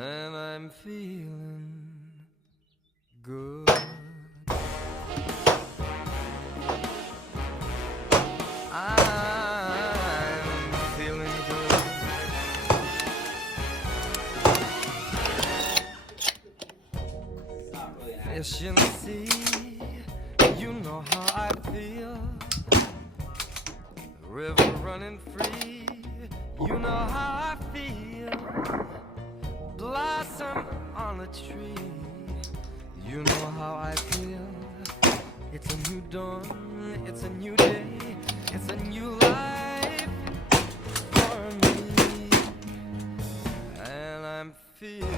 and I'm feeling good. I'm feeling good. Fish in the sea, you know how I feel. River running free, you know how I feel. Blossom on a tree, you know how I feel. It's a new dawn, it's a new day, it's a new life for me. And I'm feeling